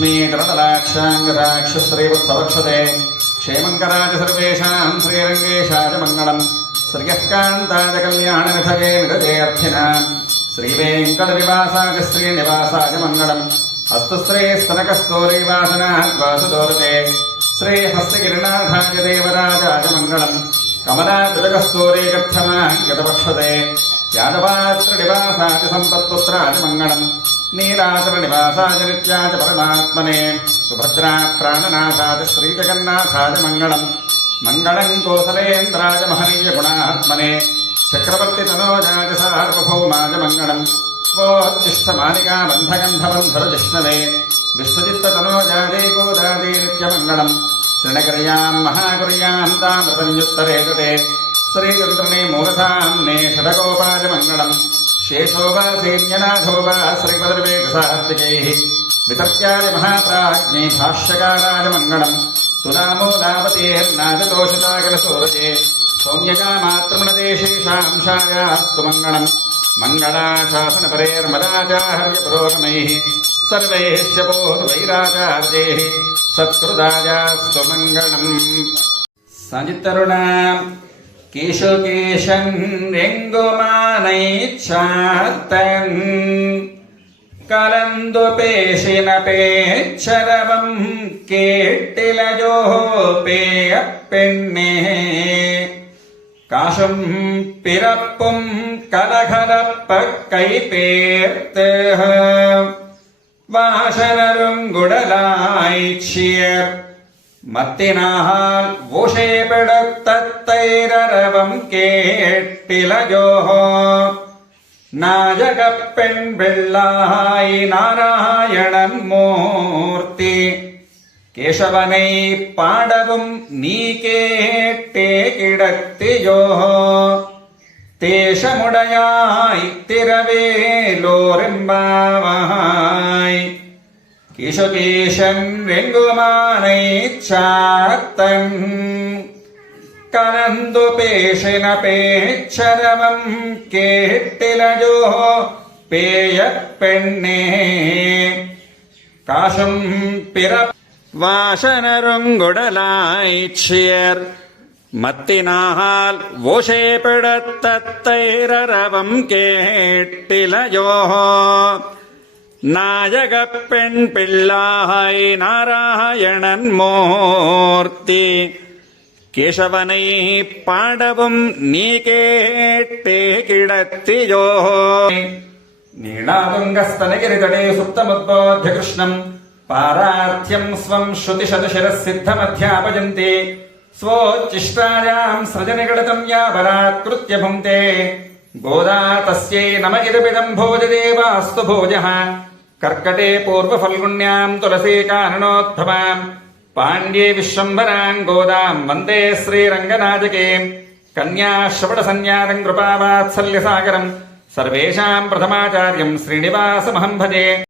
लक्ष्मीकरतलाक्षाङ्गराक्षश्रीवत्सवक्षते क्षेमङ्कराज सर्वेषां श्रीरङ्गेशाय मङ्गलम् श्रियः कान्ताय कल्याणनिधये निधयेऽर्थिनाम् श्रीवेङ्कटनिवासाय श्रीनिवासाय मङ्गलम् अस्तु श्रीस्तनकस्तूरीवासनाद्वासदोरते श्रीहस्तगिरिनाथाय देवराजाय मङ्गलम् कमलातिलकस्तूरीगर्थमाङ्गतवक्षते यादवात्रनिवासाय सम्पत्पुत्राय मङ्गलम् नीलाचलनिवासाय नित्याय परमात्मने सुभद्रा प्राणनाथाय श्रीजगन्नाथाय मङ्गलम् मङ्गलम् कोसलेन्द्राय महनीयगुणात्मने चक्रवर्तितनोजाय सार्वभौमाय मङ्गलम् स्वोच्छिष्टमालिका बन्धगन्धबन्धुरजिष्णवे विश्वजित्ततनोजायै गोदादे नित्यमङ्गलम् शृणकर्याम् महाकुर्याम् तामृतन्युत्तरे कृते श्रीचन्द्रने मूलधाम्ने षडगोपाय मङ्गलम् शेषो वा सैन्यनाथो वा श्रीपदर्वेकसात्विकैः वितर्क्याय महाप्राज्ञै भाष्यकाराय मङ्गलम् तुलामूलावतेर्नाददोषिताकलसूरजे सौम्यजामातृमणदेशेषांशायास्तु मङ्गलम् मङ्गलाशासनपरेर्मदाचार्यपुरोगमैः सर्वैः शपोर्वैराचार्यैः सत्कृदायास्तु मङ्गलम् सञ्चित्तरुणा केशुकेशन् रेङ्गुमानैच्छार्तन् कलन्दुपेशिनपेच्छरवम् केट्टिलजोपेयप्पेण्णे काशुम् पिरप्पुम् कलघलप्पक्कैपेर्तः வாசனருங்குடலாய்ச்சியர் மத்தினால் ஓஷேபெடுத்தத்தைரரவம் கேட்டிலஜோஹோ நாயகப் பெண் பிள்ளாய் நாராயணன் மூர்த்தி கேசவனை பாடவும் நீ கேட்டே கிடத்தியோஹோ தேசமுடையாய் திரவேலோரெம்பாவாய் கேசகேசன் ரெங்குமானைச்சாத்தன் கலந்து பேசின பேச்சரவம் கேட்டிலஜோ பேய பெண்ணே காசும் பிற வாசனருங்குடலாய்ச்சியர் மத்தினால் ஓஷேபிடத்தத்தைரரவம் கேட்டிலஜோ நாயகப் பெண் பிள்ளாய் நாராயணன் மூர்த்தி கேசவனை பாடவும் நீ கேட்டே கிடத்தியோ நீளாதுங்கஸ்தனகிரிதடே சுப்தமுத்போத்ய கிருஷ்ணம் பாரார்த்தியம் ஸ்வம் ஸ்ருதிஷதுशिरःसिद्धमध्यापयन्ति स्वोच्छिष्टायाम् सृजनिगणितम् यावरात्कृत्य भुङ्क्ते गोदा तस्यै नमगिदमिदम् भोजदेवास्तु भोजः कर्कटे पूर्वफल्गुण्याम् तुलसीकाननोद्भवाम् पाण्ड्ये विश्वम्भराम् गोदाम् वन्दे श्रीरङ्गनायकीम् कन्याश्रवणसंज्ञातम् कृपावात्सल्यसागरम् सर्वेषाम् प्रथमाचार्यम् श्रीनिवासमहम् भजे।